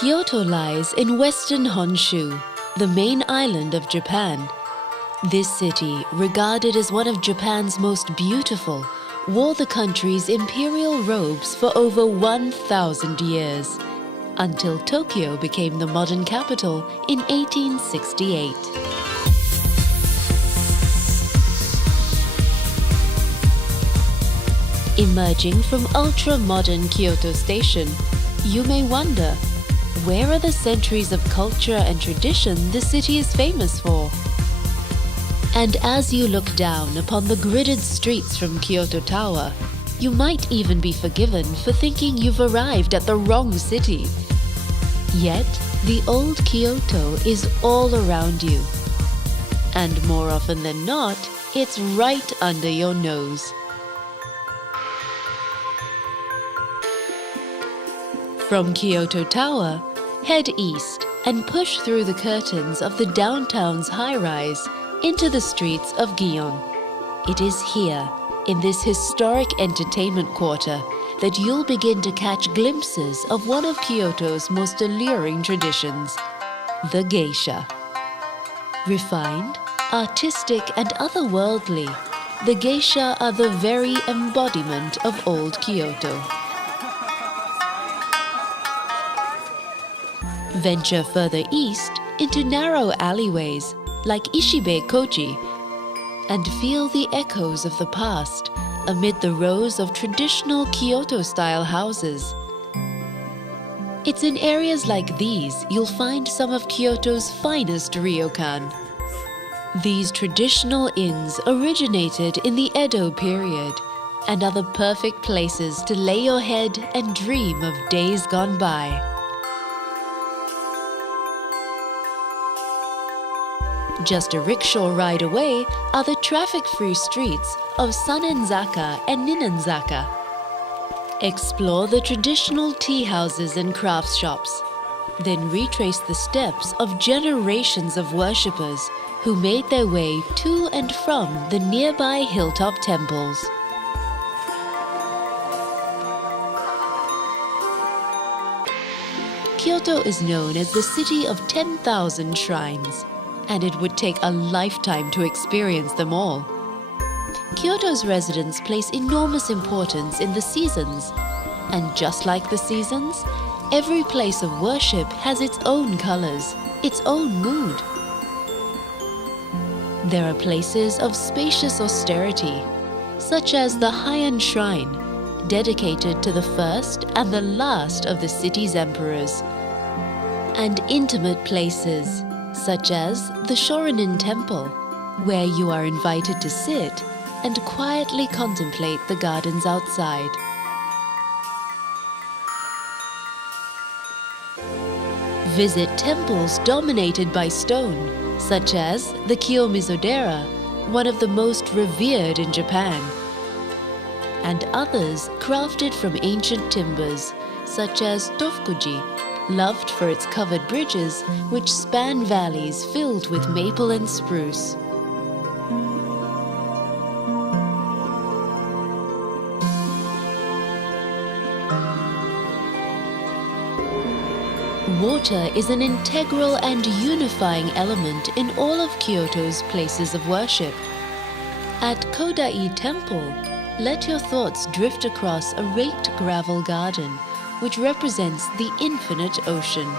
Kyoto lies in western Honshu, the main island of Japan. This city, regarded as one of Japan's most beautiful, wore the country's imperial robes for over 1,000 years, until Tokyo became the modern capital in 1868. Emerging from ultra-modern Kyoto Station, you may wonder, where are the centuries of culture and tradition the city is famous for? And as you look down upon the gridded streets from Kyoto Tower, you might even be forgiven for thinking you've arrived at the wrong city. Yet, the old Kyoto is all around you. And more often than not, it's right under your nose. From Kyoto Tower, head east and push through the curtains of the downtown's high-rise into the streets of Gion. It is here, in this historic entertainment quarter, that you'll begin to catch glimpses of one of Kyoto's most alluring traditions, the geisha. Refined, artistic and otherworldly, the geisha are the very embodiment of old Kyoto. Venture further east into narrow alleyways like Ishibe Koji and feel the echoes of the past amid the rows of traditional Kyoto-style houses. It's in areas like these you'll find some of Kyoto's finest ryokan. These traditional inns originated in the Edo period and are the perfect places to lay your head and dream of days gone by. Just a rickshaw ride away are the traffic-free streets of Sanenzaka and Ninenzaka. Explore the traditional tea houses and crafts shops, then retrace the steps of generations of worshippers who made their way to and from the nearby hilltop temples. Kyoto is known as the city of 10,000 shrines, and it would take a lifetime to experience them all. Kyoto's residents place enormous importance in the seasons, and just like the seasons, every place of worship has its own colors, its own mood. There are places of spacious austerity, such as the Heian Shrine, dedicated to the first and the last of the city's emperors, and intimate places, such as the Shorenin Temple, where you are invited to sit and quietly contemplate the gardens outside. Visit temples dominated by stone, such as the Kiyomizo-dera, one of the most revered in Japan, and others crafted from ancient timbers, such as Tofukuji, loved for its covered bridges which span valleys filled with maple and spruce. Water is an integral and unifying element in all of Kyoto's places of worship. At Kodai Temple, let your thoughts drift across a raked gravel garden which represents the infinite ocean.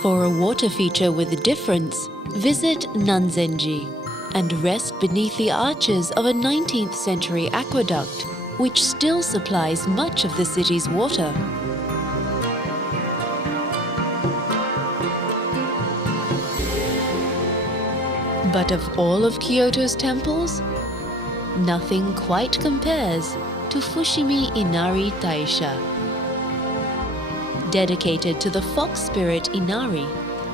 For a water feature with a difference, visit Nanzenji and rest beneath the arches of a 19th century aqueduct which still supplies much of the city's water. But of all of Kyoto's temples, nothing quite compares to Fushimi Inari Taisha. Dedicated to the fox spirit Inari,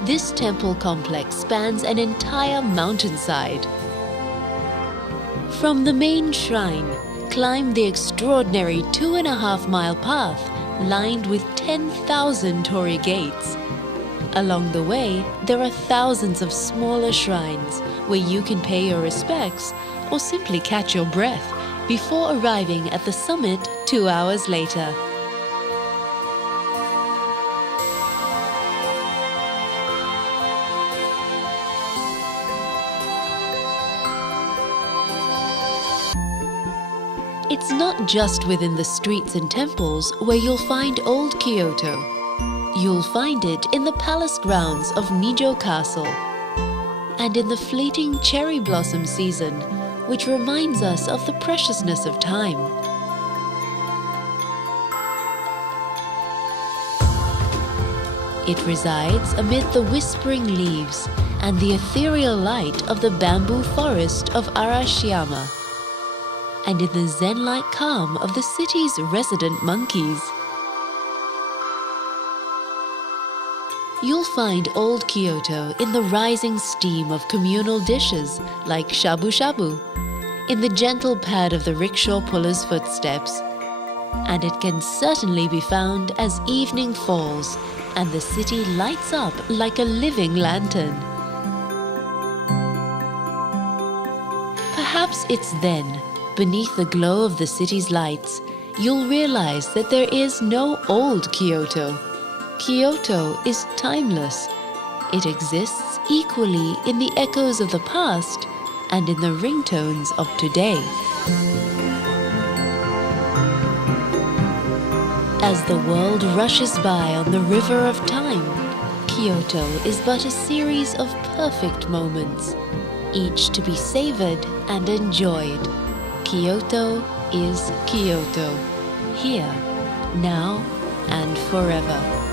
this temple complex spans an entire mountainside. From the main shrine, climb the extraordinary 2.5-mile path lined with 10,000 torii gates. Along the way, there are thousands of smaller shrines where you can pay your respects or simply catch your breath before arriving at the summit 2 hours later. It's not just within the streets and temples where you'll find old Kyoto. You'll find it in the palace grounds of Nijo Castle and in the fleeting cherry blossom season, which reminds us of the preciousness of time. It resides amid the whispering leaves and the ethereal light of the bamboo forest of Arashiyama, and in the zen-like calm of the city's resident monkeys. You'll find old Kyoto in the rising steam of communal dishes like shabu-shabu, in the gentle pad of the rickshaw puller's footsteps, and it can certainly be found as evening falls and the city lights up like a living lantern. Perhaps it's then, beneath the glow of the city's lights, you'll realize that there is no old Kyoto. Kyoto is timeless. It exists equally in the echoes of the past and in the ringtones of today. As the world rushes by on the river of time, Kyoto is but a series of perfect moments, each to be savored and enjoyed. Kyoto is Kyoto, here, now, and forever.